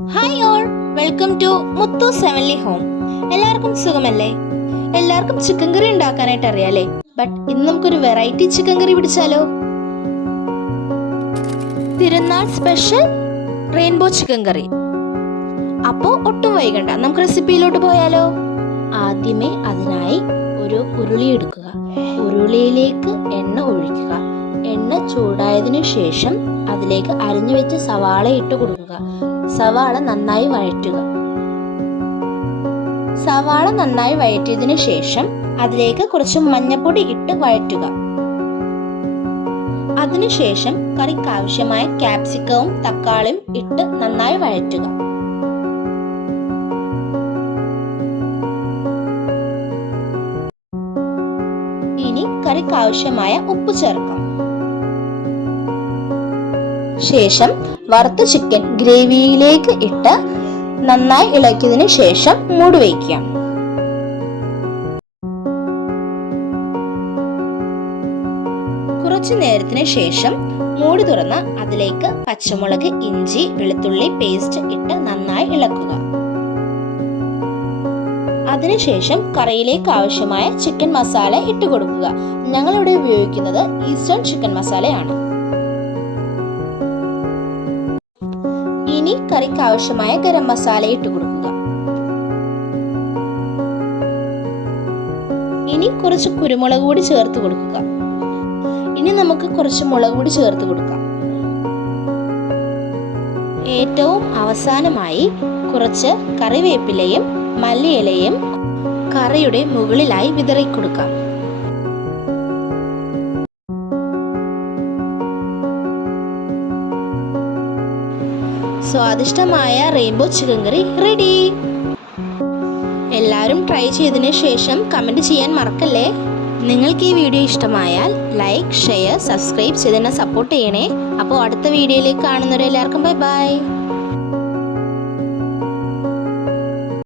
Hi all, welcome to Muthoos family home. എല്ലാവർക്കും സുഖമല്ലേ? എല്ലാവർക്കും ചിക്കൻ കറി ഉണ്ടാക്കാനായിട്ട് അറിയാലേ. ബട്ട് ഇന്ന് നമുക്കൊരു വെറൈറ്റി ചിക്കൻ കറി പിടിച്ചാലോ? തിരുനാൾ സ്പെഷ്യൽ റെയിൻബോ ചിക്കൻ കറി. അപ്പോൾ ഒട്ടും വൈകണ്ട, നമുക്ക് റെസിപ്പിയിലോട്ട് പോയാലോ? ആദ്യമേ അതിനായി ഒരു ഉരുളി എടുക്കുക. ഉരുളിയിലേക്ക് എണ്ണ ഒഴിക്കുക. എണ്ണ ചൂടായതിനു ശേഷം അതിലേക്ക് അരിഞ്ഞു വെച്ച സവാള ഇട്ട് കൊടുക്കുക. സവാള നന്നായി വഴറ്റുക. സവാള നന്നായി വഴറ്റിയതിനു ശേഷം അതിലേക്ക് കുറച്ച് മഞ്ഞൾപ്പൊടി ഇട്ട് വഴറ്റുക. അതിനുശേഷം കറിക്ക് ആവശ്യമായ ക്യാപ്സിക്കവും തക്കാളിയും ഇട്ട് നന്നായി വഴറ്റുക. ഇനി കറിക്ക് ആവശ്യമായ ഉപ്പ് ചേർക്കാം. ശേഷം വറുത്ത ചിക്കൻ ഗ്രേവിയിലേക്ക് ഇട്ട് നന്നായി ഇളക്കിയതിനു ശേഷം മൂടി വയ്ക്കുക. കുറച്ചു നേരത്തിന് ശേഷം മൂടി തുറന്ന് അതിലേക്ക് പച്ചമുളക്, ഇഞ്ചി, വെളുത്തുള്ളി പേസ്റ്റ് ഇട്ട് നന്നായി ഇളക്കുക. അതിനുശേഷം കറിയിലേക്ക് ആവശ്യമായ ചിക്കൻ മസാല ഇട്ട് കൊടുക്കുക. ഞങ്ങളിവിടെ ഉപയോഗിക്കുന്നത് ഈസ്റ്റേൺ ചിക്കൻ മസാലയാണ്. ഇനി കറിക്ക് ആവശ്യമായ ഗരം മസാല ഇട്ട് കൊടുക്കുക. ഇനി കുറച്ച് കുരുമുളക് പൊടി ചേർത്ത് കൊടുക്കുക. ഇനി നമുക്ക് കുറച്ച് മുളക് പൊടി ചേർത്ത് കൊടുക്കാം. ഏറ്റവും അവസാനമായി കുറച്ച് കറിവേപ്പിലയും മല്ലിയിലയും കറിയുടെ മുകളിലായി വിതറി കൊടുക്കാം. സ്വാദിഷ്ടമായ റെയിൻബോ ചിക്കൻ കറി റെഡി. എല്ലാവരും ട്രൈ ചെയ്തതിന് ശേഷം കമൻറ്റ് ചെയ്യാൻ മറക്കല്ലേ. നിങ്ങൾക്ക് ഈ വീഡിയോ ഇഷ്ടമായാൽ ലൈക്ക്, ഷെയർ, സബ്സ്ക്രൈബ് ചെയ്ത് എന്നെ സപ്പോർട്ട് ചെയ്യണേ. അപ്പോൾ അടുത്ത വീഡിയോയിലേക്ക് കാണുന്നവരെല്ലാവർക്കും ബൈ ബൈ.